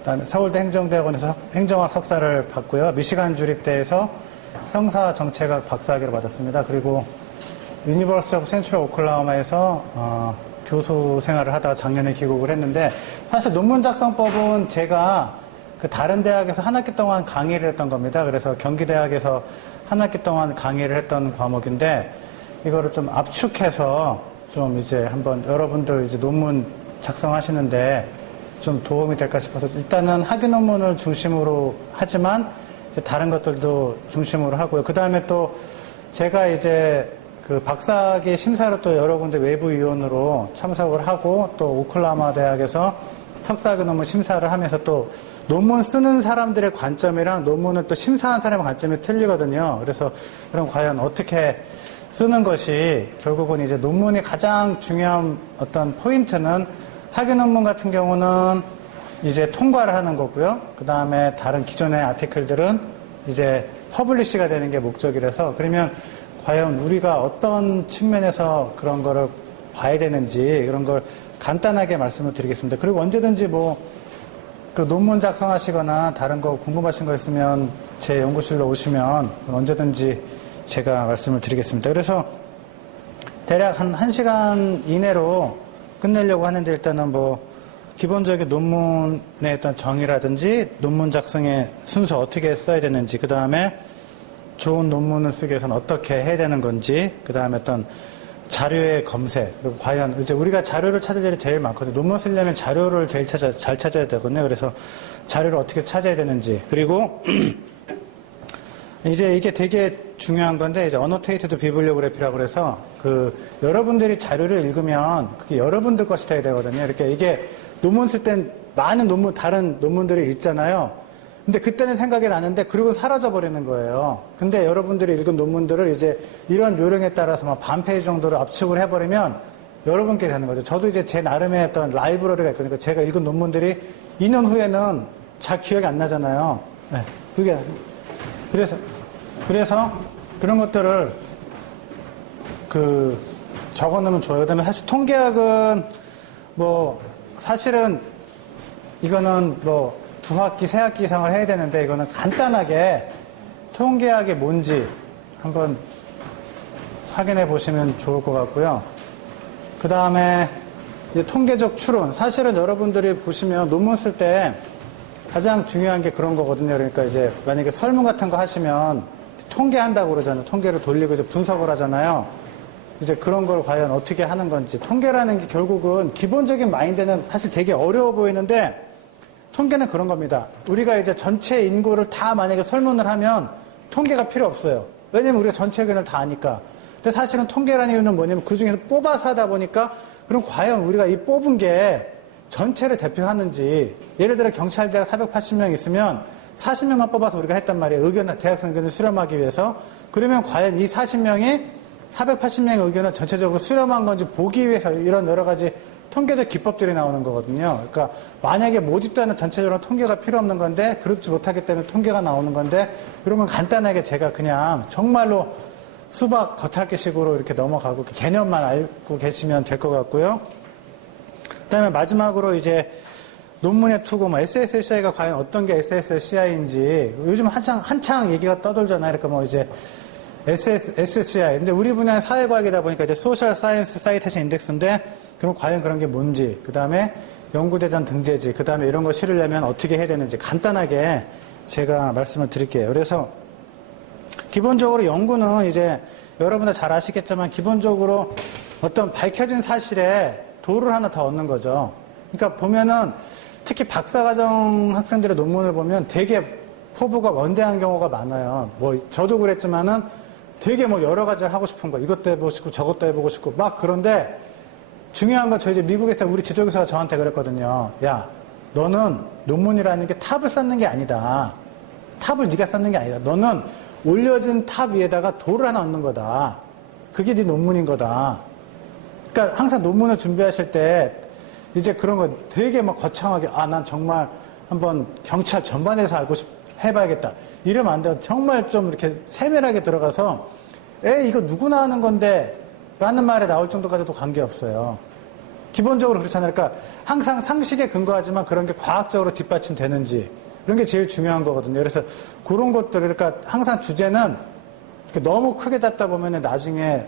그다음에 서울대 행정대학원에서 행정학 석사를 받고요. 미시간 주립대에서 형사 정책학 박사학위를 받았습니다. 그리고 유니버시티 오브 센트럴 오클라호마에서 교수 생활을 하다가 작년에 귀국을 했는데, 사실 논문 작성법은 제가 그 다른 대학에서 한 학기 동안 강의를 했던 겁니다. 그래서 경기대학에서 한 학기 동안 강의를 했던 과목인데, 이거를 좀 압축해서 좀 이제 한번 여러분들 이제 논문 작성하시는데 좀 도움이 될까 싶어서, 일단은 학위 논문을 중심으로 하지만 이제 다른 것들도 중심으로 하고요. 그 다음에 또 제가 이제 그 박사학위 심사로 또 여러 군데 외부위원으로 참석을 하고, 또 오클라호마 대학에서 석사학위 논문 심사를 하면서 또 논문 쓰는 사람들의 관점이랑 논문을 또 심사한 사람의 관점이 틀리거든요. 그래서 그럼 과연 어떻게 쓰는 것이, 결국은 이제 논문이 가장 중요한 어떤 포인트는 학위 논문 같은 경우는 이제 통과를 하는 거고요. 그 다음에 다른 기존의 아티클들은 이제 퍼블리시가 되는 게 목적이라서, 그러면 과연 우리가 어떤 측면에서 그런 거를 봐야 되는지 그런 걸 간단하게 말씀을 드리겠습니다. 그리고 언제든지 뭐 그 논문 작성하시거나 다른 거 궁금하신 거 있으면 제 연구실로 오시면 언제든지 제가 말씀을 드리겠습니다. 그래서 대략 한 1시간 이내로 끝내려고 하는데, 일단은 뭐 기본적인 논문의 어떤 정의라든지 논문 작성의 순서 어떻게 써야 되는지, 그 다음에 좋은 논문을 쓰기 위해서는 어떻게 해야 되는 건지, 그 다음에 어떤 자료의 검색, 그리고 과연 이제 우리가 자료를 찾을 일이 제일 많거든요. 논문 쓰려면 자료를 제일 잘 찾아야 되거든요. 그래서 자료를 어떻게 찾아야 되는지, 그리고 이제 이게 되게 중요한 건데, 이제 annotated bibliography라고 그래서 그 여러분들이 자료를 읽으면 그게 여러분들 것이 돼야 되거든요. 이렇게 이게 논문 쓸 땐 많은 논문, 다른 논문들을 읽잖아요. 근데 그때는 생각이 나는데 그리고 사라져 버리는 거예요. 근데 여러분들이 읽은 논문들을 이제 이런 요령에 따라서 막 반 페이지 정도로 압축을 해버리면 여러분께 되는 거죠. 저도 이제 제 나름의 어떤 라이브러리가 있거든요. 제가 읽은 논문들이 2년 후에는 잘 기억이 안 나잖아요. 네. 그게 그래서 그런 것들을 그 적어 놓으면 좋아요. 그다음에 사실 통계학은 뭐 사실은 이거는 뭐 2학기, 3학기 이상을 해야 되는데, 이거는 간단하게 통계학이 뭔지 한번 확인해 보시면 좋을 것 같고요. 그 다음에 이제 통계적 추론. 사실은 여러분들이 보시면 논문 쓸 때 가장 중요한 게 그런 거거든요. 그러니까 이제 만약에 설문 같은 거 하시면 통계한다고 그러잖아요. 통계를 돌리고 이제 분석을 하잖아요. 이제 그런 걸 과연 어떻게 하는 건지. 통계라는 게 결국은 기본적인 마인드는 사실 되게 어려워 보이는데, 통계는 그런 겁니다. 우리가 이제 전체 인구를 다 만약에 설문을 하면 통계가 필요 없어요. 왜냐면 우리가 전체 의견을 다 아니까. 근데 사실은 통계라는 이유는 뭐냐면 그 중에서 뽑아서 하다 보니까, 그럼 과연 우리가 이 뽑은 게 전체를 대표하는지, 예를 들어 경찰대학 480명 있으면 40명만 뽑아서 우리가 했단 말이에요. 대학생 의견을 수렴하기 위해서. 그러면 과연 이 40명이 480명의 의견을 전체적으로 수렴한 건지 보기 위해서 이런 여러 가지 통계적 기법들이 나오는 거거든요. 그러니까 만약에 모집도 않은 전체적으로 통계가 필요 없는 건데, 그렇지 못하기 때문에 통계가 나오는 건데, 이런 건 간단하게 제가 그냥 정말로 수박 겉핥기식으로 이렇게 넘어가고 개념만 알고 계시면 될 것 같고요. 그 다음에 마지막으로 이제 논문의 투구, 뭐 SSCI가 과연 어떤 게 SSCI인지 요즘 한창 얘기가 떠돌잖아요. 그러니까 뭐 이제 SSCI. 근데 우리 분야는 사회과학이다 보니까 이제 소셜 사이언스 사이테이션 인덱스인데, 그럼 과연 그런 게 뭔지, 그 다음에 연구대전 등재지, 그 다음에 이런 거 실으려면 어떻게 해야 되는지 간단하게 제가 말씀을 드릴게요. 그래서 기본적으로 연구는 이제 여러분들 잘 아시겠지만 기본적으로 어떤 밝혀진 사실에 도를 하나 더 얻는 거죠. 그러니까 보면은 특히 박사과정 학생들의 논문을 보면 되게 포부가 원대한 경우가 많아요. 뭐 저도 그랬지만은 되게 뭐 여러 가지를 하고 싶은 거, 이것도 해보고 싶고 저것도 해보고 싶고 막. 그런데 중요한 건 저 이제 미국에서 우리 지도교사가 저한테 그랬거든요. 야, 너는 논문이라는 게 탑을 쌓는 게 아니다. 탑을 네가 쌓는 게 아니다. 너는 올려진 탑 위에다가 돌을 하나 얹는 거다. 그게 네 논문인 거다. 그러니까 항상 논문을 준비하실 때 이제 그런 거 되게 막 거창하게, 난 정말 한번 경찰 전반에서 해봐야겠다. 이러면 안 돼요. 정말 좀 이렇게 세밀하게 들어가서 이거 누구나 하는 건데 라는 말에 나올 정도까지도 관계없어요. 기본적으로 그렇잖아요. 그러니까 항상 상식에 근거하지만 그런 게 과학적으로 뒷받침되는지 이런 게 제일 중요한 거거든요. 그래서 그런 것들, 그러니까 항상 주제는 너무 크게 잡다 보면 나중에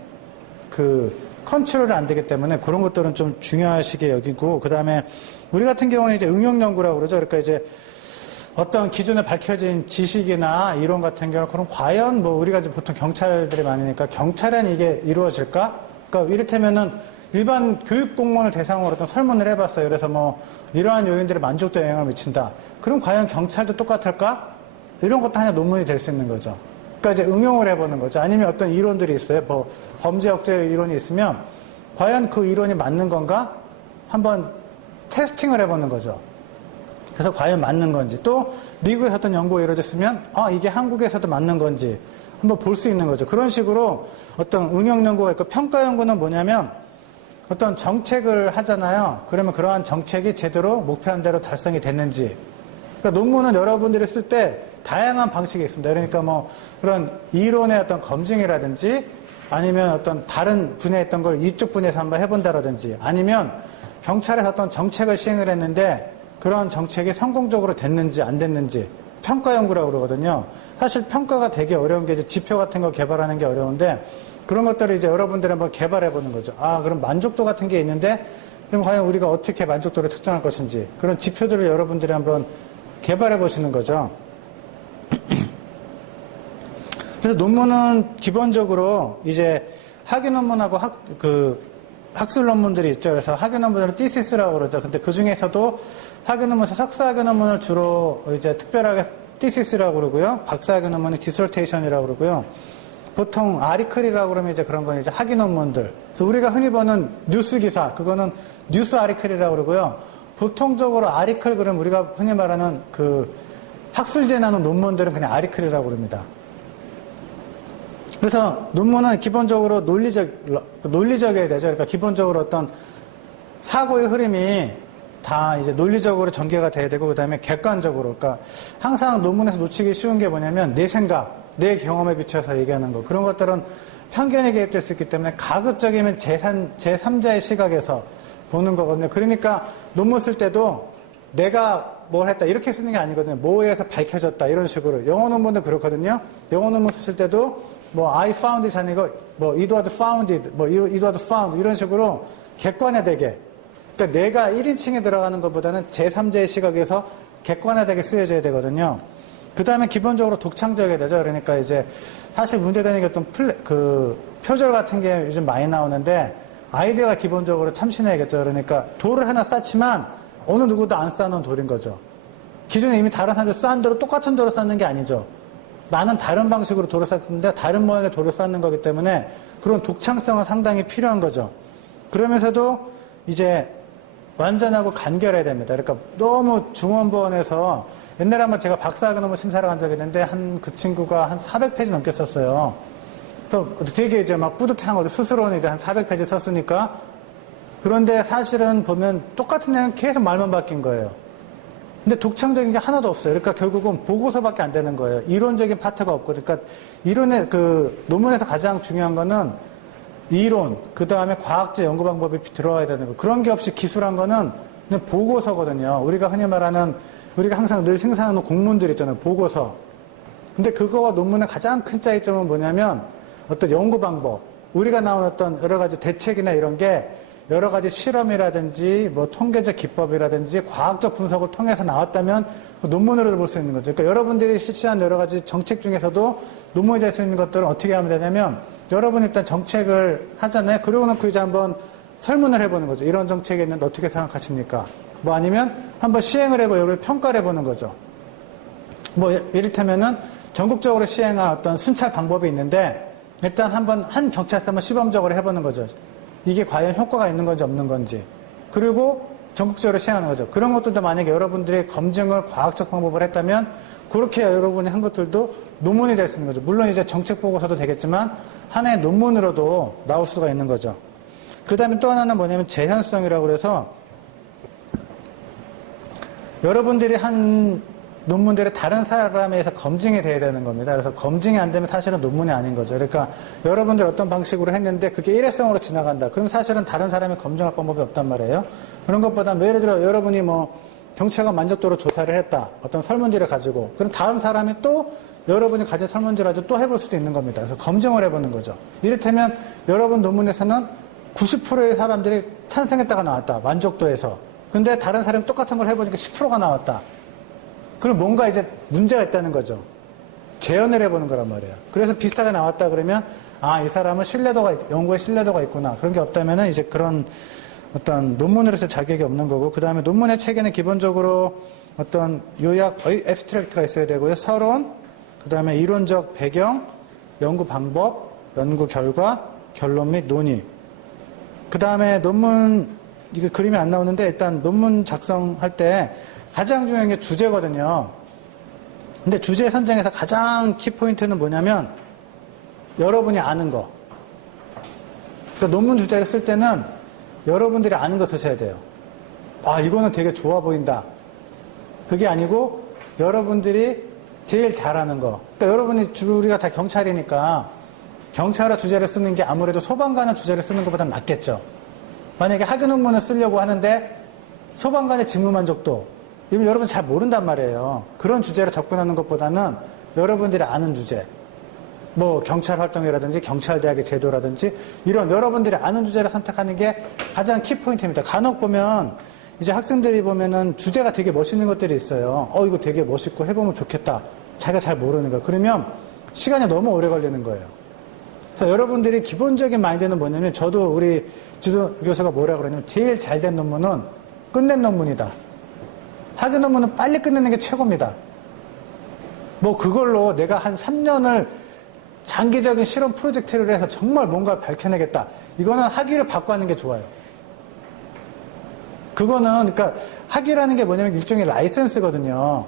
그 컨트롤이 안 되기 때문에 그런 것들은 좀 중요하시게 여기고, 그 다음에 우리 같은 경우는 이제 응용 연구라고 그러죠. 그러니까 이제 어떤 기존에 밝혀진 지식이나 이론 같은 경우, 그럼 과연 뭐 우리가 이제 보통 경찰들이 많으니까 경찰엔 이게 이루어질까? 그러니까 이를테면은 일반 교육 공무원을 대상으로 어떤 설문을 해봤어요. 그래서 뭐 이러한 요인들이 만족도에 영향을 미친다. 그럼 과연 경찰도 똑같을까? 이런 것도 하나 논문이 될 수 있는 거죠. 그러니까 이제 응용을 해보는 거죠. 아니면 어떤 이론들이 있어요. 뭐 범죄 억제 이론이 있으면 과연 그 이론이 맞는 건가? 한번 테스팅을 해보는 거죠. 그래서 과연 맞는 건지, 또 미국에서 어떤 연구가 이루어졌으면 이게 한국에서도 맞는 건지 한번 볼 수 있는 거죠. 그런 식으로 어떤 응용 연구가 있고, 평가 연구는 뭐냐면 어떤 정책을 하잖아요. 그러면 그러한 정책이 제대로 목표한 대로 달성이 됐는지. 그러니까 논문은 여러분들이 쓸 때 다양한 방식이 있습니다. 그러니까 뭐 그런 이론의 어떤 검증이라든지, 아니면 어떤 다른 분야에 있던 걸 이쪽 분야에서 한번 해본다라든지, 아니면 경찰에서 어떤 정책을 시행을 했는데 그런 정책이 성공적으로 됐는지 안 됐는지 평가 연구라고 그러거든요. 사실 평가가 되게 어려운 게 이제 지표 같은 거 개발하는 게 어려운데, 그런 것들을 이제 여러분들이 한번 개발해 보는 거죠. 그럼 만족도 같은 게 있는데, 그럼 과연 우리가 어떻게 만족도를 측정할 것인지, 그런 지표들을 여러분들이 한번 개발해 보시는 거죠. 그래서 논문은 기본적으로 이제 학위 논문하고 학술 논문들이 있죠. 그래서 학위 논문을 thesis-라고 그러죠. 근데 그 중에서도 학위 논문에서 석사학위 논문을 주로 이제 특별하게 thesis-라고 그러고요. 박사학위 논문은 dissertation-이라고 그러고요. 보통 아리클이라고 그러면 이제 그런 건 이제 학위 논문들. 그래서 우리가 흔히 보는 뉴스 기사, 그거는 뉴스 아리클이라고 그러고요. 보통적으로 아리클 그러면 우리가 흔히 말하는 그 학술지에 나오는 논문들은 그냥 아리클이라고 그럽니다. 그래서 논문은 기본적으로 논리적이어야 되죠. 그러니까 기본적으로 어떤 사고의 흐름이 다 이제 논리적으로 전개가 돼야 되고, 그 다음에 객관적으로. 그러니까 항상 논문에서 놓치기 쉬운 게 뭐냐면 내 생각, 내 경험에 비춰서 얘기하는 거. 그런 것들은 편견이 개입될 수 있기 때문에 가급적이면 제3자의 시각에서 보는 거거든요. 그러니까 논문 쓸 때도 내가 뭘 했다 이렇게 쓰는 게 아니거든요. 뭐에 의해서 밝혀졌다 이런 식으로. 영어 논문도 그렇거든요. 영어 논문 쓰실 때도 뭐 I found it 아니고 뭐 it was founded, 뭐 it was found 이런 식으로 객관화되게. 그러니까 내가 1인칭에 들어가는 것보다는 제3자의 시각에서 객관화되게 쓰여져야 되거든요. 그 다음에 기본적으로 독창적이어야 되죠. 그러니까 이제 사실 문제되는 게 어떤 표절 같은 게 요즘 많이 나오는데, 아이디어가 기본적으로 참신해야겠죠. 그러니까 돌을 하나 쌓지만 어느 누구도 안 쌓아놓은 돌인 거죠. 기존에 이미 다른 사람들이 쌓은 대로 똑같은 돌을 쌓는 게 아니죠. 나는 다른 방식으로 돌을 쌓는데 다른 모양의 돌을 쌓는 거기 때문에 그런 독창성은 상당히 필요한 거죠. 그러면서도 이제 완전하고 간결해야 됩니다. 그러니까 너무 중원부원에서 옛날에 한번 제가 박사학위 논문 심사를 간 적이 있는데 그 친구가 한 400페이지 넘게 썼어요. 그래서 되게 이제 막 뿌듯한 거죠. 스스로는 이제 한 400페이지 썼으니까. 그런데 사실은 보면 똑같은 내용 계속 말만 바뀐 거예요. 근데 독창적인 게 하나도 없어요. 그러니까 결국은 보고서밖에 안 되는 거예요. 이론적인 파트가 없고. 그러니까 이론의 논문에서 가장 중요한 거는 이론, 그 다음에 과학적 연구 방법이 들어와야 되는 거. 그런 게 없이 기술한 거는 그냥 보고서거든요. 우리가 흔히 말하는, 우리가 항상 늘 생산하는 공문들 있잖아요. 보고서. 근데 그거와 논문의 가장 큰 차이점은 뭐냐면 어떤 연구 방법. 우리가 나온 어떤 여러 가지 대책이나 이런 게 여러 가지 실험이라든지 뭐 통계적 기법이라든지 과학적 분석을 통해서 나왔다면 논문으로 볼 수 있는 거죠. 그러니까 여러분들이 실시한 여러 가지 정책 중에서도 논문이 될 수 있는 것들은 어떻게 하면 되냐면, 여러분이 일단 정책을 하잖아요. 그러고는 그 이제 한번 설문을 해보는 거죠. 이런 정책이 있는데 어떻게 생각하십니까? 뭐 아니면 한번 시행을 해보고 이걸 평가를 해보는 거죠. 뭐 이를테면은 전국적으로 시행한 어떤 순찰 방법이 있는데 일단 한 경찰서 한번 시범적으로 해보는 거죠. 이게 과연 효과가 있는 건지 없는 건지. 그리고 전국적으로 시행하는 거죠. 그런 것들도 만약에 여러분들이 검증을 과학적 방법을 했다면 그렇게 여러분이 한 것들도 논문이 될 수 있는 거죠. 물론 이제 정책 보고서도 되겠지만 하나의 논문으로도 나올 수가 있는 거죠. 그 다음에 또 하나는 뭐냐면 재현성이라고 그래서 여러분들이 한 논문들이 다른 사람에 의해서 검증이 돼야 되는 겁니다. 그래서 검증이 안 되면 사실은 논문이 아닌 거죠. 그러니까 여러분들 어떤 방식으로 했는데 그게 일회성으로 지나간다. 그럼 사실은 다른 사람이 검증할 방법이 없단 말이에요. 그런 것보다 예를 들어 여러분이 뭐 경찰관 만족도로 조사를 했다. 어떤 설문지를 가지고. 그럼 다음 사람이 또 여러분이 가진 설문지를 가지고 또 해볼 수도 있는 겁니다. 그래서 검증을 해보는 거죠. 이를테면 여러분 논문에서는 90%의 사람들이 찬성했다가 나왔다. 만족도에서. 근데 다른 사람이 똑같은 걸 해보니까 10%가 나왔다. 그럼 뭔가 이제 문제가 있다는 거죠. 재현을 해보는 거란 말이에요. 그래서 비슷하게 나왔다 그러면 이 사람은 연구에 신뢰도가 있구나. 그런 게 없다면은 이제 그런 어떤 논문으로서 자격이 없는 거고, 그 다음에 논문의 체계는 기본적으로 어떤 요약, 애브스트랙트가 있어야 되고요. 서론, 그 다음에 이론적 배경, 연구 방법, 연구 결과, 결론 및 논의. 그 다음에 논문, 이거 그림이 안 나오는데 일단 논문 작성할 때 가장 중요한 게 주제거든요. 근데 주제 선정에서 가장 키포인트는 뭐냐면 여러분이 아는 거. 그러니까 논문 주제를 쓸 때는 여러분들이 아는 거 쓰셔야 돼요. 이거는 되게 좋아 보인다. 그게 아니고 여러분들이 제일 잘하는 거. 그러니까 여러분이 우리가 다 경찰이니까 경찰화 주제를 쓰는 게 아무래도 소방관의 주제를 쓰는 것보다 낫겠죠. 만약에 학위 논문을 쓰려고 하는데 소방관의 직무 만족도, 이건 여러분 잘 모른단 말이에요. 그런 주제로 접근하는 것보다는 여러분들이 아는 주제, 뭐 경찰 활동이라든지 경찰대학의 제도라든지 이런 여러분들이 아는 주제를 선택하는 게 가장 키포인트입니다. 간혹 보면 이제 학생들이 보면은 주제가 되게 멋있는 것들이 있어요. 이거 되게 멋있고 해보면 좋겠다. 자기가 잘 모르는 거. 그러면 시간이 너무 오래 걸리는 거예요. 그래서 여러분들이 기본적인 마인드는 뭐냐면, 저도 우리 지도 교수가 뭐라 그러냐면 제일 잘 된 논문은 끝낸 논문이다. 학위 논문은 빨리 끝내는 게 최고입니다. 뭐 그걸로 내가 한 3년을 장기적인 실험 프로젝트를 해서 정말 뭔가를 밝혀내겠다. 이거는 학위를 받고 하는 게 좋아요. 그거는, 그러니까 학위라는 게 뭐냐면 일종의 라이센스거든요.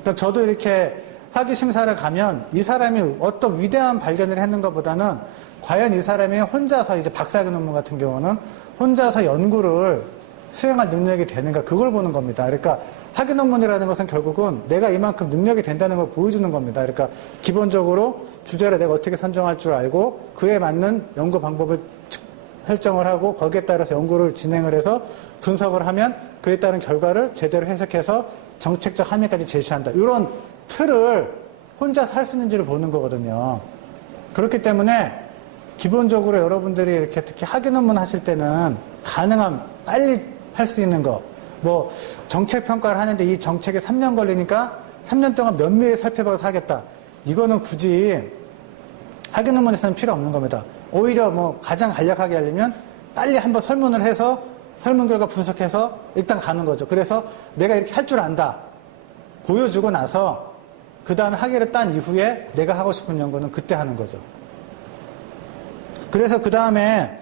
그러니까 저도 이렇게 학위 심사를 가면 이 사람이 어떤 위대한 발견을 했는 것보다는 과연 이 사람이 혼자서 이제 박사학위 논문 같은 경우는 혼자서 연구를 수행할 능력이 되는가, 그걸 보는 겁니다. 그러니까 학위 논문이라는 것은 결국은 내가 이만큼 능력이 된다는 걸 보여주는 겁니다. 그러니까 기본적으로 주제를 내가 어떻게 선정할 줄 알고 그에 맞는 연구 방법을 설정을 하고 거기에 따라서 연구를 진행을 해서 분석을 하면 그에 따른 결과를 제대로 해석해서 정책적 함의까지 제시한다. 이런 틀을 혼자서 할 수 있는지를 보는 거거든요. 그렇기 때문에 기본적으로 여러분들이 이렇게 특히 학위 논문 하실 때는 가능한 빨리 할 수 있는 거, 뭐 정책 평가를 하는데 이 정책에 3년 걸리니까 3년 동안 면밀히 살펴봐서 하겠다. 이거는 굳이 학위 논문에서는 필요 없는 겁니다. 오히려 뭐 가장 간략하게 하려면 빨리 한번 설문을 해서 설문 결과 분석해서 일단 가는 거죠. 그래서 내가 이렇게 할 줄 안다 보여주고 나서 그 다음에 학위를 딴 이후에 내가 하고 싶은 연구는 그때 하는 거죠. 그래서 그 다음에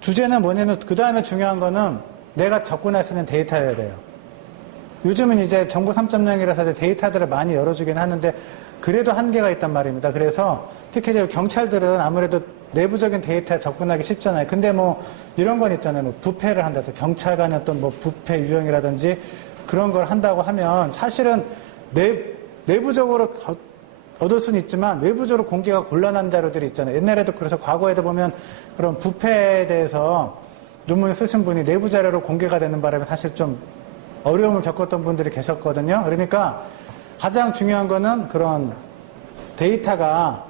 주제는 뭐냐면, 그 다음에 중요한 거는 내가 접근할 수 있는 데이터여야 돼요. 요즘은 이제 정보 3.0이라서 데이터들을 많이 열어주긴 하는데 그래도 한계가 있단 말입니다. 그래서 특히 이제 경찰들은 아무래도 내부적인 데이터에 접근하기 쉽잖아요. 근데 뭐 이런 건 있잖아요. 뭐 부패를 한다 해서 경찰관의 어떤 뭐 부패 유형이라든지 그런 걸 한다고 하면 사실은 내부적으로 얻을 수는 있지만 외부적으로 공개가 곤란한 자료들이 있잖아요. 옛날에도 그래서 과거에도 보면 그런 부패에 대해서 논문을 쓰신 분이 내부 자료로 공개가 되는 바람에 사실 좀 어려움을 겪었던 분들이 계셨거든요. 그러니까 가장 중요한 거는 그런 데이터가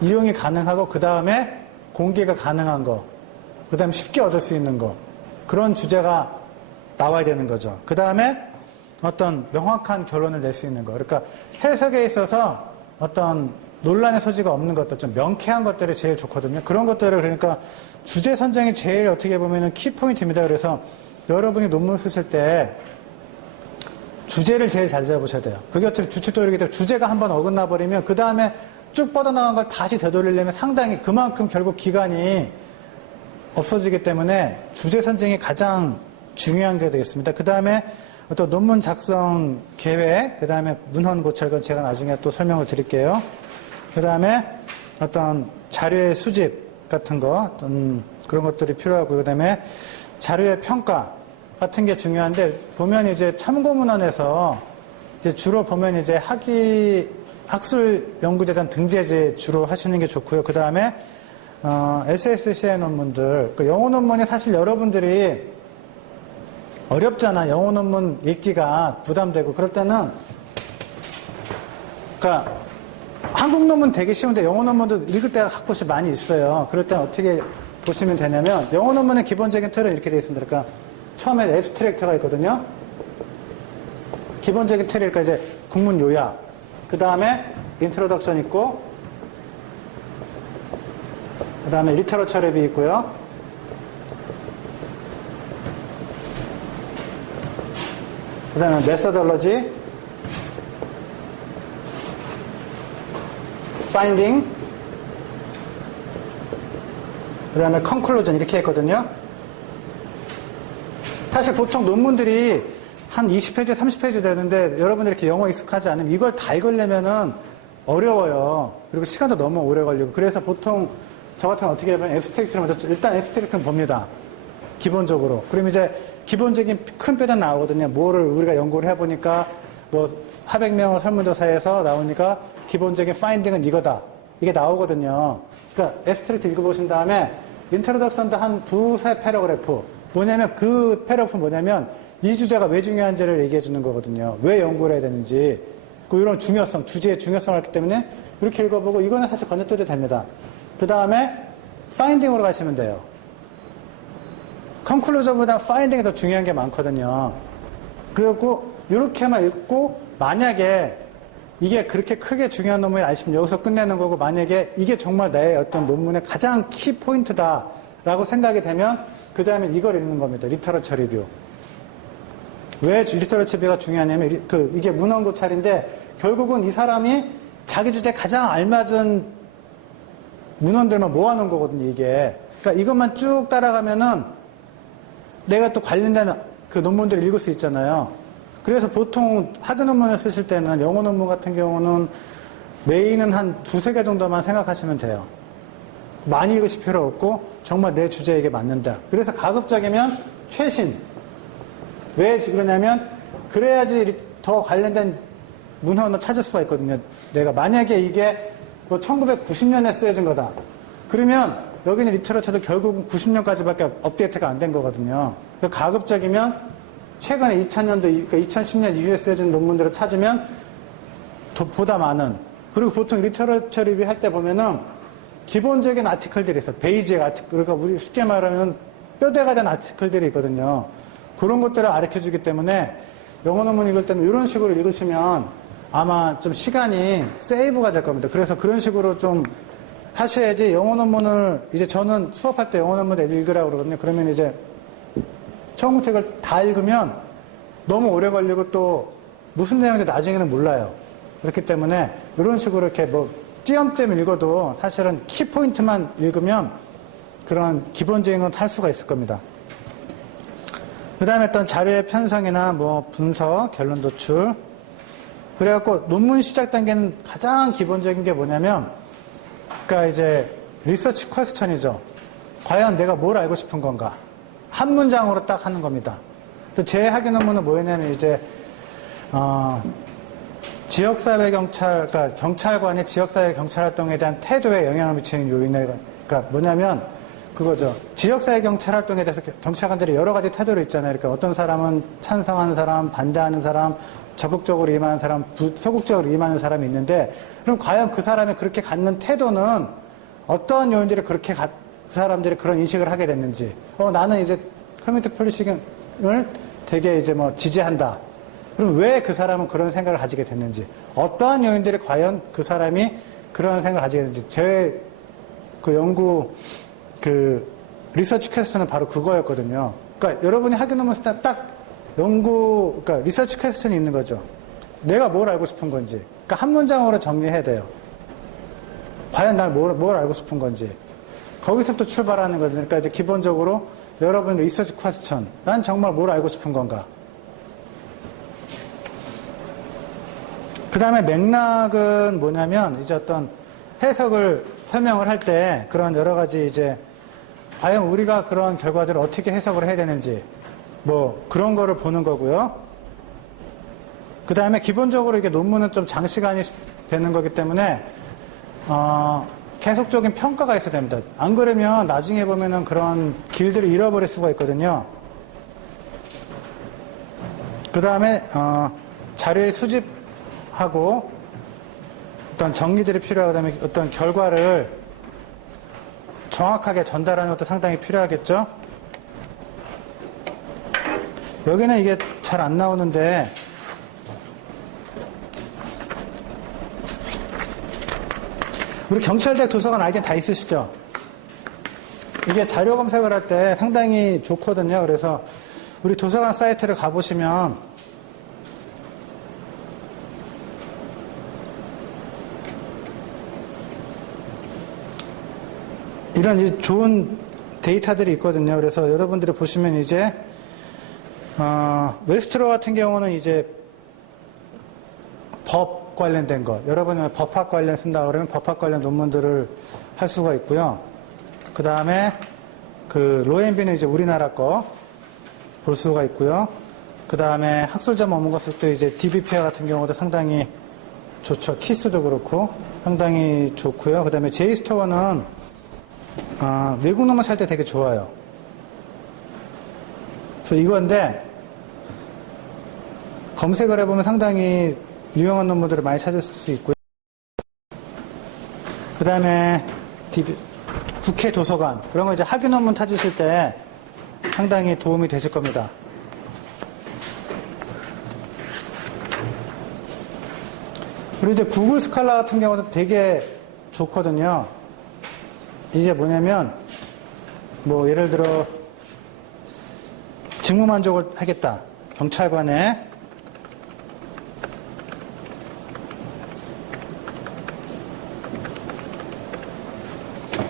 이용이 가능하고 그 다음에 공개가 가능한 거, 그 다음에 쉽게 얻을 수 있는 거, 그런 주제가 나와야 되는 거죠. 그 다음에 어떤 명확한 결론을 낼 수 있는 거. 그러니까 해석에 있어서 어떤 논란의 소지가 없는 것들, 좀 명쾌한 것들이 제일 좋거든요. 그런 것들을, 그러니까 주제 선정이 제일 어떻게 보면 키포인트입니다. 그래서 여러분이 논문 쓰실 때 주제를 제일 잘 잡으셔야 돼요. 그게 어차피 주춧돌이기 때문에 주제가 한번 어긋나 버리면 그 다음에 쭉 뻗어나간 걸 다시 되돌리려면 상당히 그만큼 결국 기간이 없어지기 때문에 주제 선정이 가장 중요한 게 되겠습니다. 그 다음에 어떤 논문 작성 계획, 그 다음에 문헌 고찰, 건 제가 나중에 또 설명을 드릴게요. 그 다음에 어떤 자료의 수집 같은 거, 어떤 그런 것들이 필요하고, 그 다음에 자료의 평가 같은 게 중요한데, 보면 이제 참고문헌에서 이제 주로 보면 이제 학술 연구재단 등재제 주로 하시는 게 좋고요. 그 다음에 SSCI 논문들, 그 영어 논문이 사실 여러분들이 어렵잖아. 영어 논문 읽기가 부담되고. 그럴 때는, 그러니까 한국 논문 되게 쉬운데 영어 논문도 읽을 때가 가끔씩 많이 있어요. 그럴 때는 어떻게 보시면 되냐면, 영어 논문의 기본적인 틀은 이렇게 되어 있습니다. 그러니까 처음에 앱스트랙트가 있거든요. 기본적인 틀이니까 이제 국문 요약. 그 다음에 인트로덕션 있고, 그 다음에 리터러처 랩이 있고요. 그 다음에 메서덜러지, 파인딩, 그 다음에 컨클루전 이렇게 했거든요. 사실 보통 논문들이 한 20페이지, 30페이지 되는데 여러분들이 이렇게 영어 익숙하지 않으면 이걸 다 읽으려면은 어려워요. 그리고 시간도 너무 오래 걸리고. 그래서 보통 저 같은 건 어떻게 하면 앱스트랙트를 먼저, 일단 앱스트랙트는 봅니다. 기본적으로. 그럼 이제 기본적인 큰 표현 나오거든요. 뭐를 우리가 연구를 해보니까 뭐 400명을 설문조사해서 나오니까 기본적인 파인딩은 이거다. 이게 나오거든요. 그러니까 앱스트랙트 읽어보신 다음에 인트로덕션도 한 두세 패러그래프. 뭐냐면 그 패러그래프 뭐냐면 이 주제가 왜 중요한지를 얘기해 주는 거거든요. 왜 연구를 해야 되는지. 그 이런 중요성, 주제의 중요성을 알기 때문에 이렇게 읽어보고 이거는 사실 건너뛰어도 됩니다. 그 다음에 파인딩으로 가시면 돼요. 컨클루전보다 파인딩이 더 중요한 게 많거든요. 그리고 이렇게만 읽고 만약에 이게 그렇게 크게 중요한 논문이 아니시면 여기서 끝내는 거고 만약에 이게 정말 내 어떤 논문의 가장 키 포인트다라고 생각이 되면 그 다음에 이걸 읽는 겁니다. 리터러처 리뷰. 왜 리터러처 리뷰가 중요하냐면 이게 문헌 고찰인데 결국은 이 사람이 자기 주제에 가장 알맞은 문헌들만 모아놓은 거거든요, 이게. 그러니까 이것만 쭉 따라가면은 내가 또 관련된 그 논문들을 읽을 수 있잖아요. 그래서 보통 학위 논문을 쓰실 때는 영어 논문 같은 경우는 메인은 한 두세 개 정도만 생각하시면 돼요. 많이 읽으실 필요 없고 정말 내 주제에 이게 맞는다. 그래서 가급적이면 최신. 왜 그러냐면 그래야지 더 관련된 문헌을 찾을 수가 있거든요. 내가 만약에 이게 뭐 1990년에 쓰여진 거다. 그러면 여기는 리터러처도 결국은 90년까지밖에 업데이트가 안 된 거거든요. 가급적이면 최근에 2000년도, 그러니까 2010년 이후에 쓰여진 논문들을 찾으면 보다 많은. 그리고 보통 리터러처 리뷰 할 때 보면은 기본적인 아티클들이 있어요. 베이직 아티클. 그러니까 우리 쉽게 말하면 뼈대가 된 아티클들이 있거든요. 그런 것들을 가르쳐 주기 때문에 영어 논문 읽을 때는 이런 식으로 읽으시면 아마 좀 시간이 세이브가 될 겁니다. 그래서 그런 식으로 좀 하셔야지 영어 논문을 이제 저는 수업할 때 영어 논문을 읽으라고 그러거든요. 그러면 이제 처음부터 이걸 다 읽으면 너무 오래 걸리고 또 무슨 내용인지 나중에는 몰라요. 그렇기 때문에 이런 식으로 이렇게 뭐 띄엄띄엄 읽어도 사실은 키포인트만 읽으면 그런 기본적인 건 할 수가 있을 겁니다. 그 다음에 어떤 자료의 편성이나 뭐 분석, 결론 도출. 그래갖고 논문 시작 단계는 가장 기본적인 게 뭐냐면, 그러니까 이제 리서치 퀘스천이죠. 과연 내가 뭘 알고 싶은 건가? 한 문장으로 딱 하는 겁니다. 또 제 학위 논문은 뭐였냐면 이제 지역사회 경찰, 그러니까 경찰관의 지역사회 경찰 활동에 대한 태도에 영향을 미치는 요인을, 그러니까 뭐냐면 그거죠. 지역사회 경찰 활동에 대해서 경찰관들이 여러 가지 태도를 있잖아요. 그러니까 어떤 사람은 찬성하는 사람, 반대하는 사람, 적극적으로 임하는 사람, 소극적으로 임하는 사람이 있는데, 그럼 과연 그 사람이 그렇게 갖는 태도는 어떠한 요인들이 그렇게 그 사람들이 그런 인식을 하게 됐는지, 나는 이제 커뮤니티 폴리싱을 되게 이제 뭐 지지한다. 그럼 왜 그 사람은 그런 생각을 가지게 됐는지, 어떠한 요인들이 과연 그 사람이 그런 생각을 가지게 됐는지, 제 그 연구 그 리서치 퀘스천은 바로 그거였거든요. 그러니까 여러분이 학위 논문 쓸 때 딱 그러니까 리서치 퀘스천이 있는 거죠. 내가 뭘 알고 싶은 건지. 그러니까 한 문장으로 정리해야 돼요. 과연 난 뭘 알고 싶은 건지. 거기서부터 출발하는 거거든요. 그러니까 이제 기본적으로 여러분 리서치 퀘스천. 난 정말 뭘 알고 싶은 건가. 그 다음에 맥락은 뭐냐면 이제 어떤 해석을 설명을 할 때 그런 여러 가지 이제 과연 우리가 그런 결과들을 어떻게 해석을 해야 되는지 뭐 그런 거를 보는 거고요. 그 다음에 기본적으로 이게 논문은 좀 장시간이 되는 거기 때문에, 계속적인 평가가 있어야 됩니다. 안 그러면 나중에 보면은 그런 길들을 잃어버릴 수가 있거든요. 그 다음에, 자료의 수집하고 어떤 정리들이 필요하다면 어떤 결과를 정확하게 전달하는 것도 상당히 필요하겠죠. 여기는 이게 잘 안 나오는데, 우리 경찰대 도서관 아이디는 다 있으시죠? 이게 자료 검색을 할 때 상당히 좋거든요. 그래서 우리 도서관 사이트를 가보시면 이런 이제 좋은 데이터들이 있거든요. 그래서 여러분들이 보시면 이제 웨스트로 같은 경우는 이제 법 관련된 것, 여러분이 법학 관련 쓴다 그러면 법학 관련 논문들을 할 수가 있고요. 그 다음에 그 로앤비는 이제 우리나라 거 볼 수가 있고요. 그 다음에 학술자 업무 것을 또 이제 DBPR 같은 경우도 상당히 좋죠. 키스도 그렇고 상당히 좋고요. 그 다음에 제이스토어는 외국 논문 살 때 되게 좋아요. 그래서 이건데 검색을 해보면 상당히 유용한 논문들을 많이 찾을 수 있고요. 그 다음에 국회 도서관 그런 거 이제 학위 논문 찾으실 때 상당히 도움이 되실 겁니다. 그리고 이제 구글 스칼라 같은 경우도 되게 좋거든요. 이제 뭐냐면 뭐 예를 들어 직무 만족을 하겠다. 경찰관에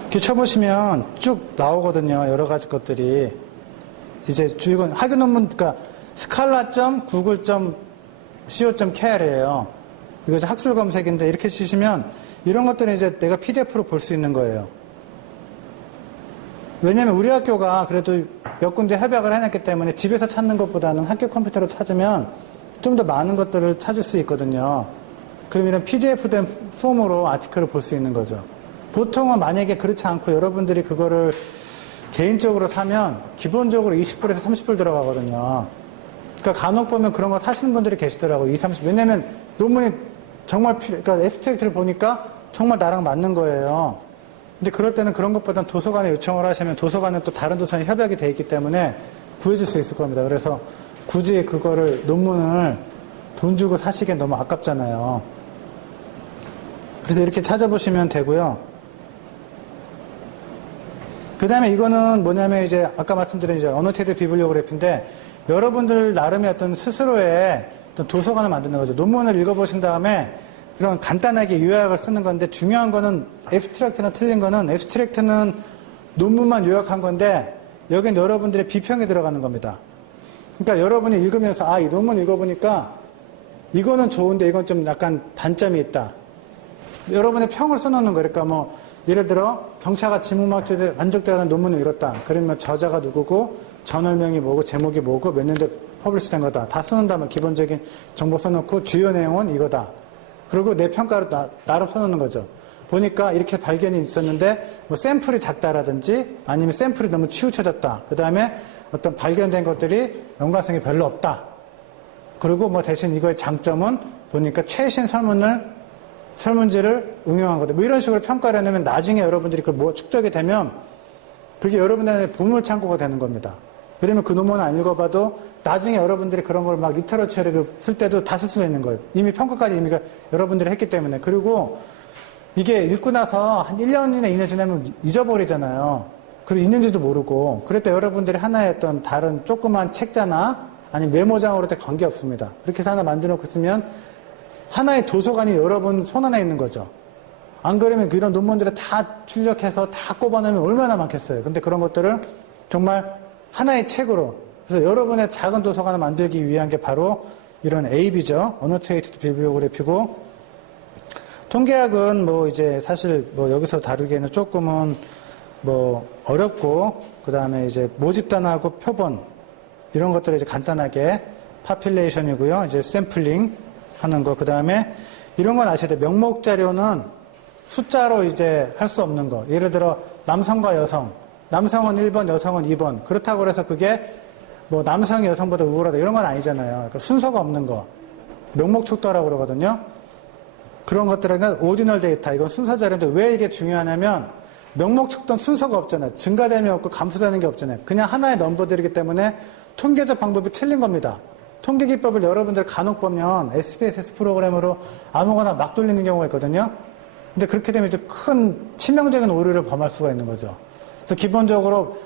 이렇게 쳐보시면 쭉 나오거든요. 여러 가지 것들이. 이제 주의건 학위 논문, 그러니까 scala.google.co.kr이에요. 이거 이제 학술 검색인데 이렇게 치시면 이런 것들은 이제 내가 PDF로 볼 수 있는 거예요. 왜냐면 우리 학교가 그래도 몇 군데 협약을 해놨기 때문에 집에서 찾는 것보다는 학교 컴퓨터로 찾으면 좀 더 많은 것들을 찾을 수 있거든요. 그럼 이런 PDF된 폼으로 아티클을 볼 수 있는 거죠. 보통은 만약에 그렇지 않고 여러분들이 그거를 개인적으로 사면 기본적으로 20불에서 30불 들어가거든요. 그러니까 간혹 보면 그런 거 사시는 분들이 계시더라고요. 20, 30. 왜냐면 논문이 정말 그러니까 앱스트랙트를 보니까 정말 나랑 맞는 거예요. 근데 그럴 때는 그런 것보다는 도서관에 요청을 하시면 도서관은 또 다른 도서관에 협약이 돼 있기 때문에 구해줄 수 있을 겁니다. 그래서 굳이 그거를 논문을 돈 주고 사시기엔 너무 아깝잖아요. 그래서 이렇게 찾아보시면 되고요. 그 다음에 이거는 뭐냐면 이제 아까 말씀드린 이제 어노테이드 비블리오그래피인데 여러분들 나름의 어떤 스스로의 어떤 도서관을 만드는 거죠. 논문을 읽어보신 다음에 그런 간단하게 요약을 쓰는 건데 중요한 거는 앱스트랙트나 틀린 거는 앱스트랙트는 논문만 요약한 건데 여긴 여러분들의 비평이 들어가는 겁니다. 그러니까 여러분이 읽으면서 이 논문 읽어보니까 이거는 좋은데 이건 좀 약간 단점이 있다. 여러분의 평을 써놓는 거예요. 그러니까 뭐 예를 들어 경차가 지문학적에 만족되는 논문을 읽었다. 그러면 저자가 누구고 저널명이 뭐고 제목이 뭐고 몇 년도에 퍼블리시된 거다. 다 써놓는다면 기본적인 정보 써놓고 주요 내용은 이거다. 그리고 내 평가를 나름 써놓는 거죠. 보니까 이렇게 발견이 있었는데 뭐 샘플이 작다라든지 아니면 샘플이 너무 치우쳐졌다. 그 다음에 어떤 발견된 것들이 연관성이 별로 없다. 그리고 뭐 대신 이거의 장점은 보니까 최신 설문지를 응용한 거다. 뭐 이런 식으로 평가를 해놓으면 나중에 여러분들이 그걸 뭐 축적이 되면 그게 여러분들의 보물창고가 되는 겁니다. 그러면 그 논문을 안 읽어봐도 나중에 여러분들이 그런 걸 막 리터러처를 쓸 때도 다 쓸 수 있는 거예요. 이미 평가까지 이미 여러분들이 했기 때문에. 그리고 이게 읽고 나서 한 1년이나 2년 지나면 잊어버리잖아요. 그리고 있는지도 모르고. 그럴 때 여러분들이 하나의 어떤 다른 조그만 책자나 아니면 메모장으로 때 관계없습니다. 그렇게 해서 하나 만들어 놓고 쓰면 하나의 도서관이 여러분 손 안에 있는 거죠. 안 그러면 이런 논문들을 다 출력해서 다 꼽아내면 얼마나 많겠어요. 근데 그런 것들을 정말 하나의 책으로. 그래서 여러분의 작은 도서관을 만들기 위한 게 바로 이런 AB죠. Annotated Bibliography고. 통계학은 뭐 이제 사실 뭐 여기서 다루기에는 조금은 뭐 어렵고, 그 다음에 이제 모집단하고 표본, 이런 것들을 이제 간단하게 파퓰레이션이고요. 이제 샘플링, 하는 거. 그 다음에 이런 건 아셔야 돼요. 명목 자료는 숫자로 이제 할 수 없는 거. 예를 들어 남성과 여성. 남성은 1번, 여성은 2번. 그렇다고 해서 그게 뭐 남성이 여성보다 우월하다 이런 건 아니잖아요. 그러니까 순서가 없는 거. 명목 촉도라고 그러거든요. 그런 것들은 오디널 데이터. 이건 순서 자료인데 왜 이게 중요하냐면 명목 촉도는 순서가 없잖아요. 증가됨이 없고 감소되는 게 없잖아요. 그냥 하나의 넘버들이기 때문에 통계적 방법이 틀린 겁니다. 통계 기법을 여러분들 간혹 보면 SPSS 프로그램으로 아무거나 막 돌리는 경우가 있거든요. 근데 그렇게 되면 이제 큰 치명적인 오류를 범할 수가 있는 거죠. 그래서 기본적으로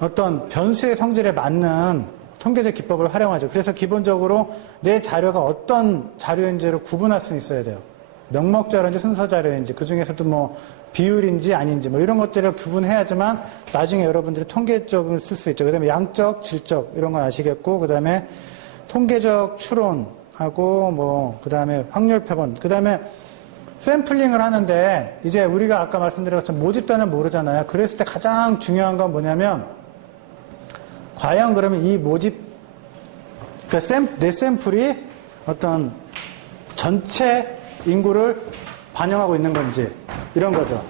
어떤 변수의 성질에 맞는 통계적 기법을 활용하죠. 그래서 기본적으로 내 자료가 어떤 자료인지를 구분할 수 있어야 돼요. 명목 자료인지 순서 자료인지 그 중에서도 뭐 비율인지 아닌지 뭐 이런 것들을 구분해야지만 나중에 여러분들이 통계적을 쓸 수 있죠. 그 다음에 양적, 질적 이런 건 아시겠고 그 다음에 통계적 추론하고 뭐 그 다음에 확률 표본 그 다음에 샘플링을 하는데 이제 우리가 아까 말씀드린 것처럼 모집단은 모르잖아요. 그랬을 때 가장 중요한 건 뭐냐면 과연 그러면 이 모집 그러니까 내 샘플이 어떤 전체 인구를 반영하고 있는 건지 이런 거죠.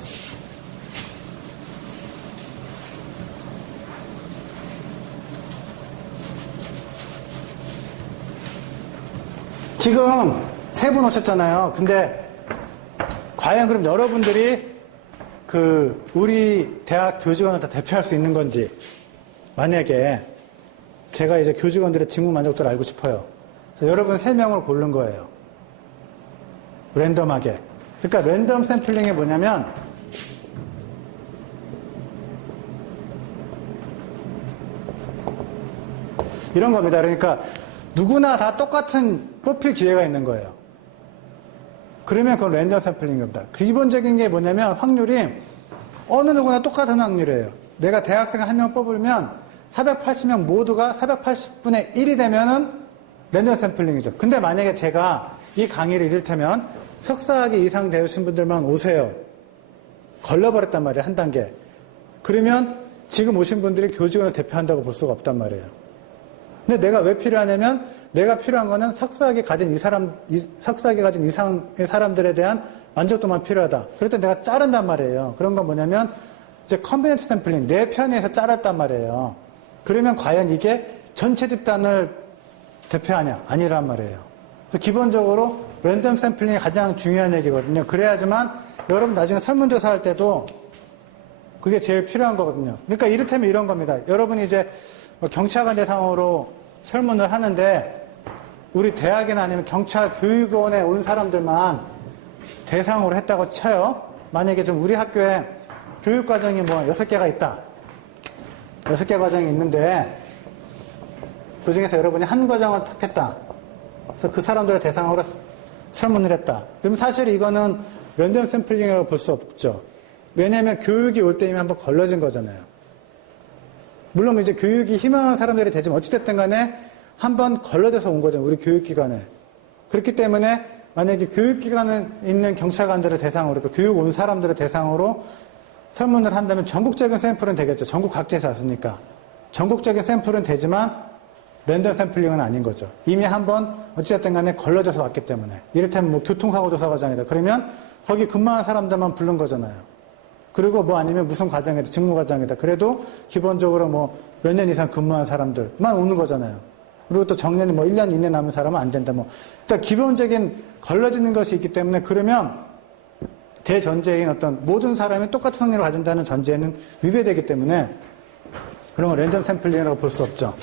지금 세 분 오셨잖아요. 근데 과연 그럼 여러분들이 그 우리 대학 교직원을 다 대표할 수 있는 건지 만약에 제가 이제 교직원들의 직무 만족도를 알고 싶어요. 그래서 여러분 3명을 고른 거예요. 랜덤하게. 그러니까 랜덤 샘플링이 뭐냐면 이런 겁니다. 그러니까 누구나 다 똑같은 뽑힐 기회가 있는 거예요. 그러면 그건 랜덤 샘플링입니다. 기본적인 게 뭐냐면 확률이 어느 누구나 똑같은 확률이에요. 내가 대학생을 1명 뽑으면 480명 모두가 480분의 1이 되면은 랜덤 샘플링이죠. 근데 만약에 제가 이 강의를 이를테면 석사학위 이상 되신 분들만 오세요. 걸러버렸단 말이에요. 한 단계. 그러면 지금 오신 분들이 교직원을 대표한다고 볼 수가 없단 말이에요. 근데 내가 왜 필요하냐면 내가 필요한 거는 석사학위 가진 석사학위 가진 이상의 사람들에 대한 만족도만 필요하다. 그럴 때 내가 자른단 말이에요. 그런 건 뭐냐면 이제 컨베니언스 샘플링 내 편에서 자랐단 말이에요. 그러면 과연 이게 전체 집단을 대표하냐? 아니란 말이에요. 그래서 기본적으로 랜덤 샘플링이 가장 중요한 얘기거든요. 그래야지만 여러분 나중에 설문조사 할 때도 그게 제일 필요한 거거든요. 그러니까 이를테면 이런 겁니다. 여러분이 이제 경찰관 대상으로 설문을 하는데 우리 대학이나 아니면 경찰 교육원에 온 사람들만 대상으로 했다고 쳐요. 만약에 좀 우리 학교에 교육과정이 뭐 6개가 있다. 6개 과정이 있는데 그 중에서 여러분이 한 과정을 택했다. 그래서 그 사람들을 대상으로 설문을 했다. 그럼 사실 이거는 랜덤 샘플링이라고 볼 수 없죠. 왜냐하면 교육이 올 때 이미 한번 걸러진 거잖아요. 물론 이제 교육이 희망하는 사람들이 되지만 어찌됐든 간에 한번 걸러져서 온 거잖아요. 우리 교육기관에. 그렇기 때문에 만약에 교육기관에 있는 경찰관들을 대상으로, 그러니까 교육 온 사람들을 대상으로 설문을 한다면 전국적인 샘플은 되겠죠. 전국 각지에서 왔으니까. 전국적인 샘플은 되지만 랜덤 샘플링은 아닌 거죠. 이미 한번 어찌됐든 간에 걸러져서 왔기 때문에. 이를테면 뭐 교통사고 조사 과정이다. 그러면 거기 근무한 사람들만 부른 거잖아요. 그리고 뭐 아니면 무슨 과정이다. 직무 과정이다. 그래도 기본적으로 뭐 몇 년 이상 근무한 사람들만 오는 거잖아요. 그리고 또 정년이 뭐 1년 이내 남은 사람은 안 된다. 뭐. 일단 기본적인 걸러지는 것이 있기 때문에 그러면 대전제인 어떤 모든 사람이 똑같은 확률을 가진다는 전제는 위배되기 때문에 그런 건 랜덤 샘플링이라고 볼 수 없죠.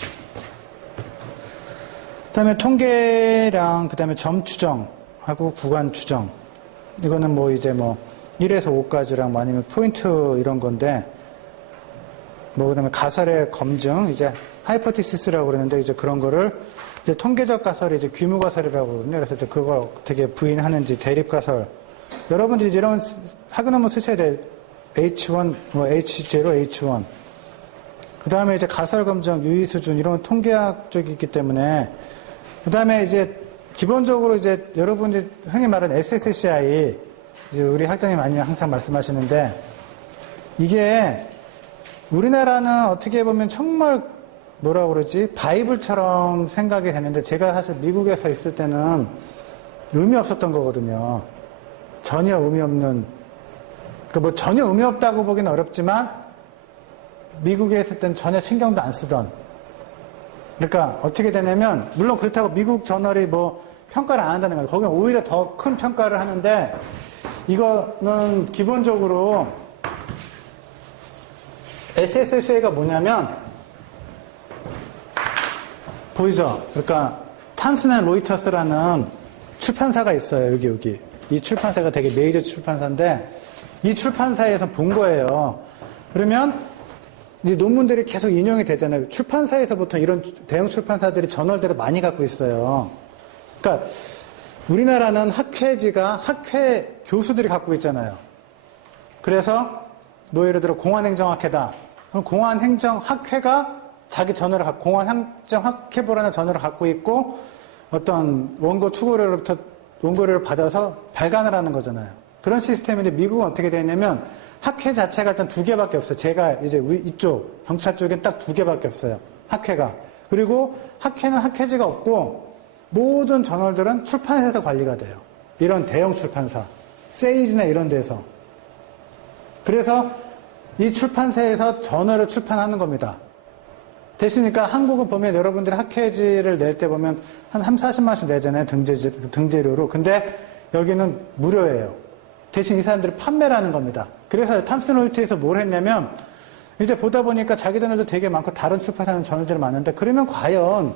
그 다음에 통계량, 그 다음에 점 추정하고 구간 추정. 이거는 뭐 이제 뭐 1에서 5까지랑 뭐 아니면 포인트 이런 건데, 뭐 그 다음에 가설의 검증, 이제 하이퍼티시스라고 그러는데 이제 그런 거를 이제 통계적 가설이 이제 규모 가설이라고 그러거든요. 그래서 이제 그걸 어떻게 부인하는지 대립 가설. 여러분들이 이제 이런 학연 한번 쓰셔야 돼요. H1, 뭐 H0, H1. 그 다음에 이제 가설 검증, 유의 수준 이런 통계학적이기 때문에 그 다음에 이제 기본적으로 이제 여러분들이 흔히 말하는 SSCI 이제 우리 학장님 아니면 항상 말씀하시는데 이게 우리나라는 어떻게 보면 정말 뭐라 그러지? 바이블처럼 생각이 되는데 제가 사실 미국에서 있을 때는 의미 없었던 거거든요. 전혀 의미 없는, 그러니까 뭐 전혀 의미 없다고 보기는 어렵지만 미국에 있을 때는 전혀 신경도 안 쓰던. 그러니까 어떻게 되냐면 물론 그렇다고 미국 저널이 뭐 평가를 안 한다는 거예요. 거기는 오히려 더 큰 평가를 하는데 이거는 기본적으로 SSCA가 뭐냐면 보이죠? 그러니까 탐슨 앤 로이터스라는 출판사가 있어요. 여기. 이 출판사가 되게 메이저 출판사인데 이 출판사에서 본 거예요. 그러면 이 논문들이 계속 인용이 되잖아요. 출판사에서 보통 이런 대형 출판사들이 저널들을 많이 갖고 있어요. 그러니까 우리나라는 학회지가 학회 교수들이 갖고 있잖아요. 그래서 뭐 예를 들어 공안행정학회다. 그럼 공안행정학회가 자기 저널을 갖고 공안행정학회부라는 저널을 갖고 있고 어떤 원고 투고료로부터 원고료를 받아서 발간을 하는 거잖아요. 그런 시스템인데 미국은 어떻게 되냐면 학회 자체가 일단 2개밖에 없어요. 제가 이제 이쪽 경찰 쪽엔 딱 2개밖에 없어요. 학회가. 그리고 학회는 학회지가 없고 모든 저널들은 출판사에서 관리가 돼요. 이런 대형 출판사, 세이지나 이런 데서. 그래서 이 출판사에서 저널을 출판하는 겁니다. 대신이니까 한국은 보면 여러분들이 학회지를 낼 때 보면 한 3, 40만원씩 내잖아요. 등재료로. 근데 여기는 무료예요. 대신 이 사람들이 판매를 하는 겁니다. 그래서 탐슨 로이터에서 뭘 했냐면 이제 보다 보니까 자기 저널도 되게 많고 다른 출판사는 저널들이 많은데 그러면 과연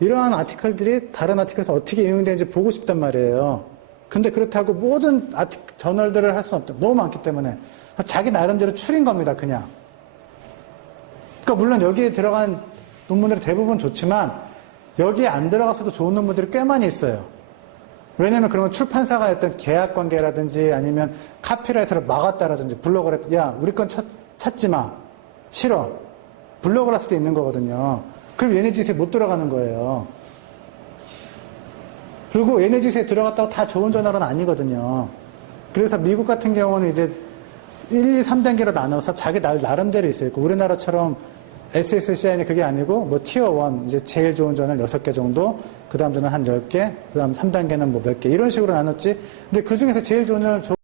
이러한 아티클들이 다른 아티클에서 어떻게 인용되는지 보고 싶단 말이에요. 근데 그렇다고 모든 저널들을 할 수는 없다. 너무 많기 때문에. 자기 나름대로 추린 겁니다. 그냥. 그러니까 물론 여기에 들어간 논문들이 대부분 좋지만 여기에 안 들어가서도 좋은 논문들이 꽤 많이 있어요. 왜냐면 그러면 출판사가 어떤 계약 관계라든지 아니면 카피라이트를 막았다라든지 블록을 했다. 야, 우리 건 찾지 마. 싫어. 블록을 할 수도 있는 거거든요. 그럼 얘네 짓에 못 들어가는 거예요. 그리고 얘네 짓에 들어갔다고 다 좋은 저널은 아니거든요. 그래서 미국 같은 경우는 이제 1, 2, 3단계로 나눠서 자기 나름대로 있어요. 우리나라처럼 SSCI는 그게 아니고 뭐 티어 1 이제 제일 좋은 저널 6개 정도, 그 다음 저널 한 10개, 그 다음 3단계는 뭐 몇 개 이런 식으로 나눴지. 근데 그 중에서 제일 좋은 저널